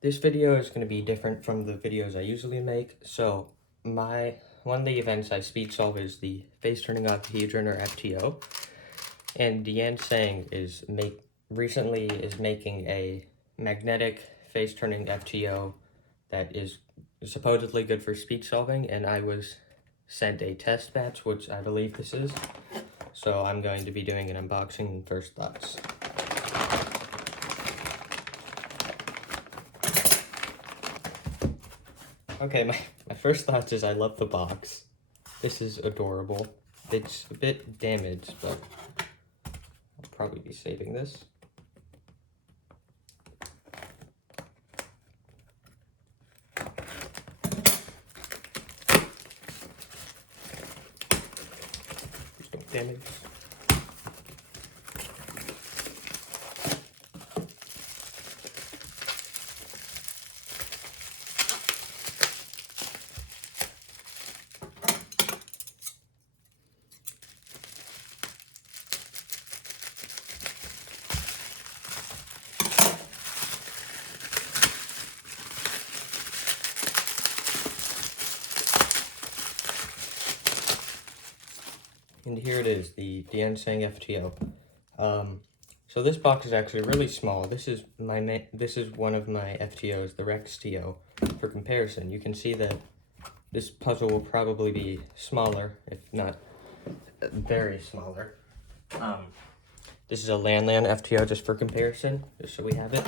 This video is going to be different from the videos I usually make. So one of the events I speed solve is the face turning octahedron, or FTO, and Diansheng recently is making a magnetic face turning FTO that is supposedly good for speed solving, and I was sent a test batch, which I believe this is. So I'm going to be doing an unboxing and first thoughts. Okay, my first thoughts is I love the box. This is adorable. It's a bit damaged, but I'll probably be saving this. There's no damage. And here it is, the Diansheng FTO. So this box is actually really small. This is one of my FTOs, the RexTO. For comparison, you can see that this puzzle will probably be smaller, if not very smaller. This is a Landland FTO, just for comparison, just so we have it.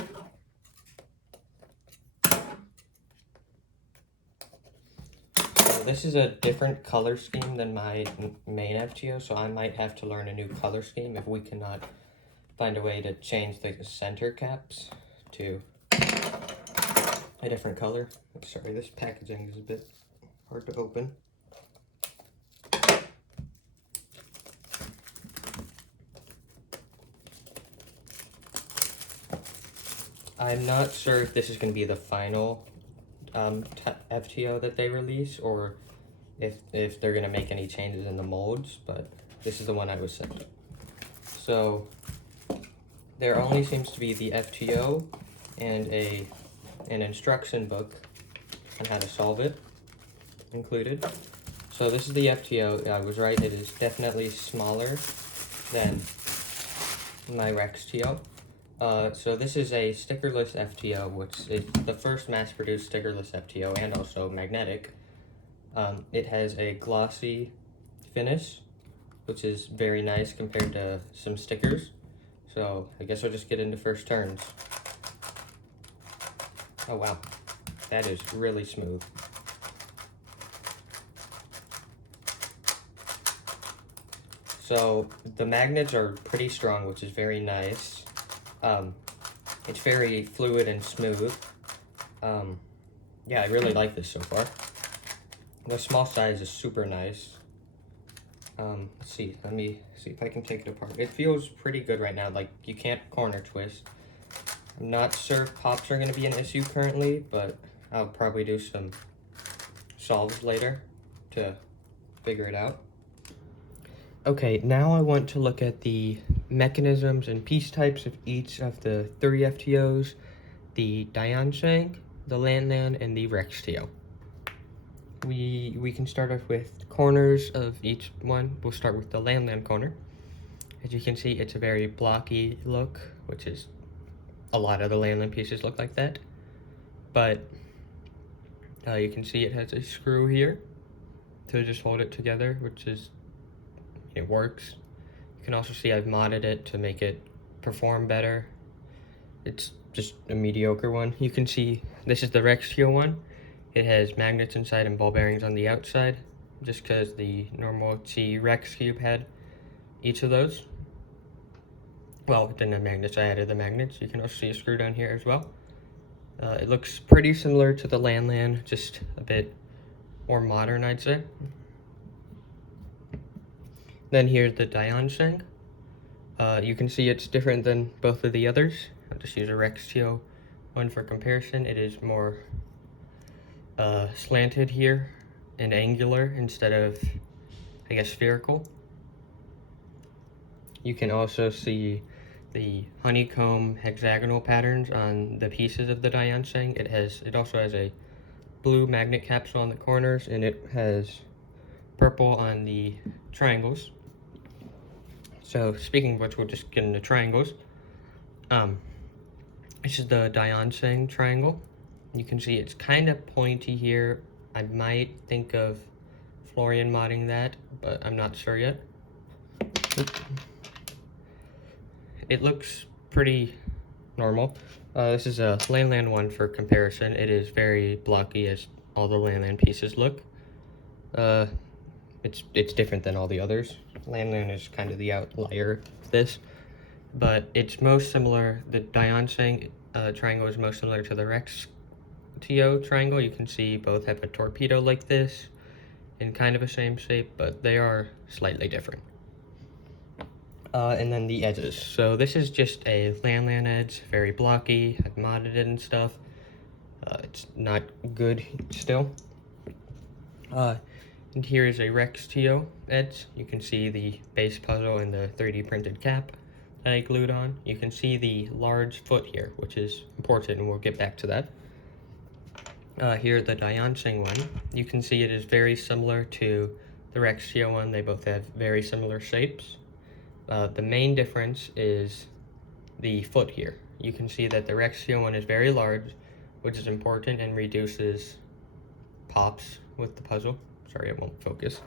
So this is a different color scheme than my main FTO, so I might have to learn a new color scheme if we cannot find a way to change the center caps to a different color. Sorry, this packaging is a bit hard to open. I'm not sure if this is going to be the final FTO that they release, or if they're going to make any changes in the molds, but this is the one I was sent. So there only seems to be the FTO and an instruction book on how to solve it included. So this is the FTO. I was right, it is definitely smaller than my RexTO. So this is a stickerless FTO, which is the first mass-produced stickerless FTO, and also magnetic. It has a glossy finish, which is very nice compared to some stickers. So I guess I'll just get into first turns. Oh wow, that is really smooth. So the magnets are pretty strong, which is very nice. It's very fluid and smooth. Yeah, I really like this so far. The small size is super nice. Let's see, let me see if I can take it apart. It feels pretty good right now, like you can't corner twist. I'm not sure if pops are going to be an issue currently, but I'll probably do some solves later to figure it out. Okay, now I want to look at the mechanisms and piece types of each of the 3 FTOs, the Diansheng, the Landland, and the RexTO. We can start off with corners of each one. We'll start with the Landland corner. As you can see, it's a very blocky look, which is a lot of the Landland pieces look like that. But you can see it has a screw here to just hold it together, which is, it works. You can also see I've modded it to make it perform better. It's just a mediocre one. You can see this is the RexTO one. It has magnets inside and ball bearings on the outside, just because the normal T Rex Cube had each of those. Well, it didn't have magnets, I added the magnets. You can also see a screw down here as well. It looks pretty similar to the Landland, just a bit more modern, I'd say. Then here's the Diansheng. You can see it's different than both of the others. I'll just use a RexTO one for comparison. It is more slanted here and angular instead of, I guess, spherical. You can also see the honeycomb hexagonal patterns on the pieces of the Diansheng. It also has a blue magnet capsule on the corners, and it has purple on the triangles. So speaking of which, we'll just get into triangles. This is the Diansheng triangle. You can see it's kind of pointy here. I might think of Florian modding that, but I'm not sure yet. It looks pretty normal. This is a Landland one for comparison. It is very blocky as all the Landland pieces look. It's different than all the others. Landland is kind of the outlier of this, but it's most similar. The Diansheng triangle is most similar to the Rex TO triangle. You can see both have a torpedo like this in kind of the same shape, but they are slightly different. And then the edges. So this is just a Landland edge, very blocky. I've modded it and stuff. It's not good still. And here is a Rex TO edge. You can see the base puzzle and the 3D printed cap that I glued on. You can see the large foot here, which is important, and we'll get back to that. Here, the Diansheng one, you can see it is very similar to the Rex TO one. They both have very similar shapes. The main difference is the foot here. You can see that the Rex TO one is very large, which is important and reduces pops with the puzzle. Sorry, it won't focus.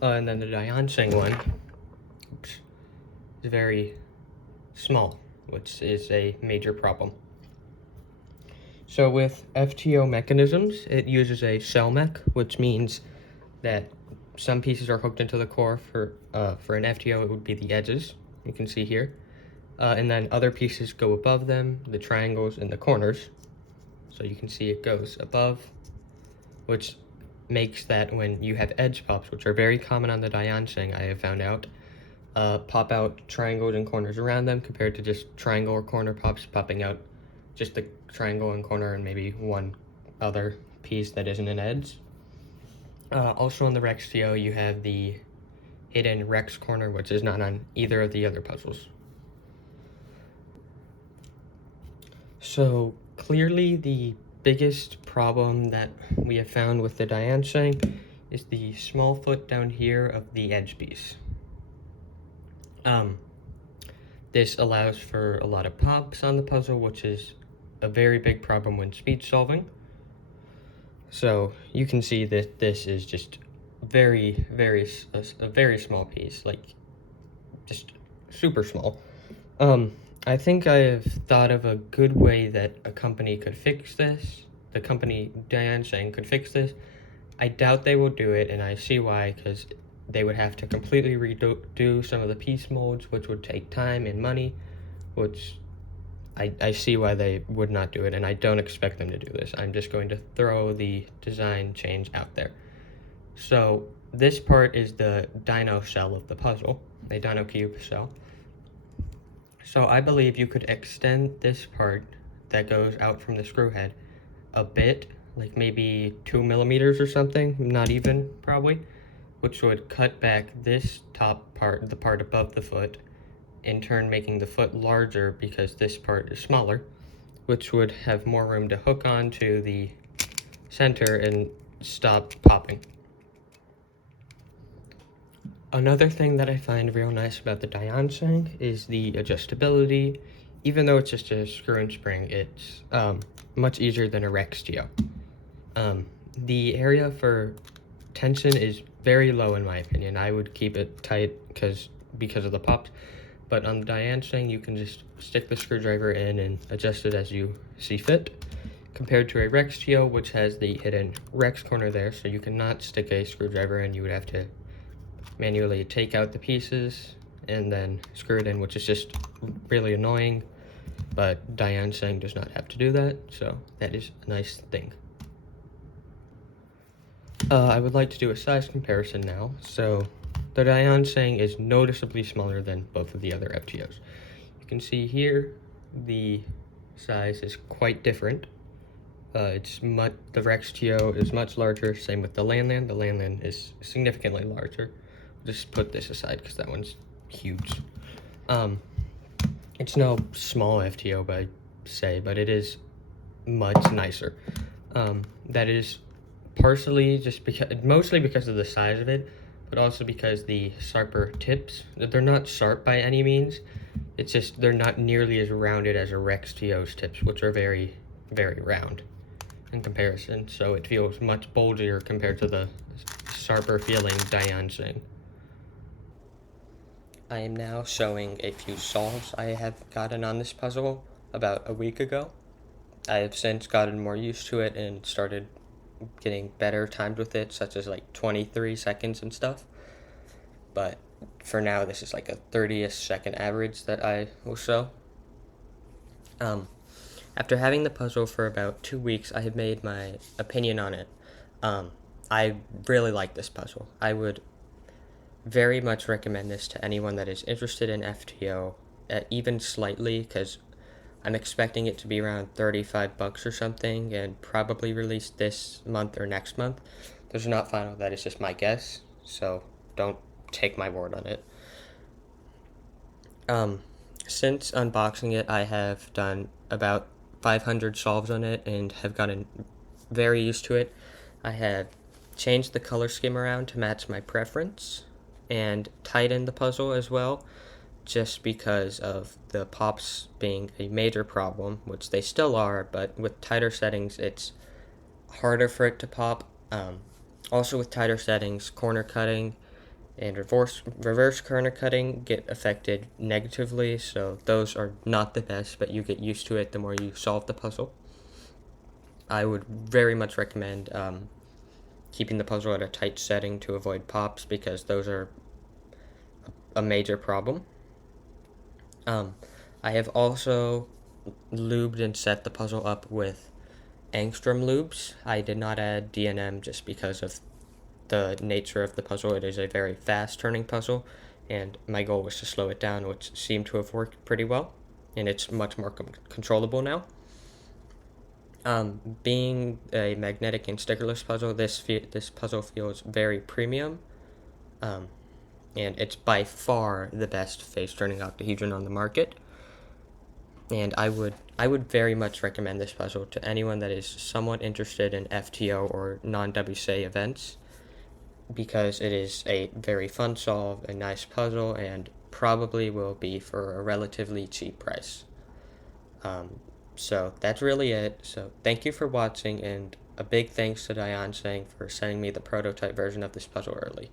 And then the Diansheng one is very small, which is a major problem. So with FTO mechanisms, it uses a cell mech, which means that some pieces are hooked into the core. For an FTO, it would be the edges, you can see here. And then other pieces go above them, the triangles and the corners. So you can see it goes above, which makes that when you have edge pops, which are very common on the Diansheng, I have found out, pop out triangles and corners around them compared to just triangle or corner pops popping out just the triangle and corner and maybe one other piece that isn't an edge. Also on the Rex TO, you have the hidden Rex corner, which is not on either of the other puzzles. So clearly the biggest problem that we have found with the Diansheng is the small foot down here of the edge piece. This allows for a lot of pops on the puzzle, which is a very big problem when speed solving. So you can see that this is just a very small piece, like just super small. I think I have thought of a good way that a company could fix this. The company Diansheng could fix this. I doubt they will do it, and I see why, because they would have to completely redo some of the piece molds, which would take time and money, which I see why they would not do it, and I don't expect them to do this. I'm just going to throw the design change out there. So this part is the dino shell of the puzzle, a dino cube shell. So I believe you could extend this part that goes out from the screw head a bit, like maybe 2 millimeters or something, not even probably, which would cut back this top part, the part above the foot, in turn making the foot larger because this part is smaller, which would have more room to hook on to the center and stop popping. Another thing that I find real nice about the Diansheng is the adjustability. Even though it's just a screw and spring, it's much easier than a Rex TO. The area for tension is very low in my opinion. I would keep it tight because of the pops, but on the Diansheng you can just stick the screwdriver in and adjust it as you see fit, compared to a Rex TO, which has the hidden Rex corner there, so you cannot stick a screwdriver in. You would have to manually take out the pieces and then screw it in, which is just really annoying, but Diansheng does not have to do that, so that is a nice thing. I would like to do a size comparison now. So the Diansheng is noticeably smaller than both of the other FTOs. You can see here the size is quite different. The Rex TO is much larger, same with the Landland. The Landland is significantly larger. Just put this aside because that one's huge. It's no small FTO by say, but it is much nicer. That is partially just because, mostly because of the size of it, but also because the sharper tips, they're not sharp by any means. It's just they're not nearly as rounded as a Rex TO's tips, which are very, very round in comparison. So it feels much bulgier compared to the sharper feeling Diansheng. I am now showing a few solves I have gotten on this puzzle about a week ago. I have since gotten more used to it and started getting better times with it, such as like 23 seconds and stuff. But for now, this is like a 30th second average that I will show. After having the puzzle for about 2 weeks, I have made my opinion on it. I really like this puzzle. I would very much recommend this to anyone that is interested in FTO, even slightly, because I'm expecting it to be around $35 or something, and probably released this month or next month. Those are not final, that is just my guess, so don't take my word on it. Since unboxing it, I have done about 500 solves on it and have gotten very used to it. I have changed the color scheme around to match my preference and tightened the puzzle as well, just because of the pops being a major problem, which they still are, but with tighter settings, it's harder for it to pop. Also, with tighter settings, corner cutting and reverse corner cutting get affected negatively, so those are not the best, but you get used to it the more you solve the puzzle. I would very much recommend keeping the puzzle at a tight setting to avoid pops, because those are a major problem. I have also lubed and set the puzzle up with angstrom lubes. I did not add DNM just because of the nature of the puzzle. It is a very fast turning puzzle, and my goal was to slow it down, which seemed to have worked pretty well, and it's much more controllable now. Being a magnetic and stickerless puzzle, this puzzle feels very premium, and it's by far the best face turning octahedron on the market. And I would very much recommend this puzzle to anyone that is somewhat interested in FTO or non-WCA events, because it is a very fun solve, a nice puzzle, and probably will be for a relatively cheap price. So that's really it. So thank you for watching, and a big thanks to Diansheng for sending me the prototype version of this puzzle early.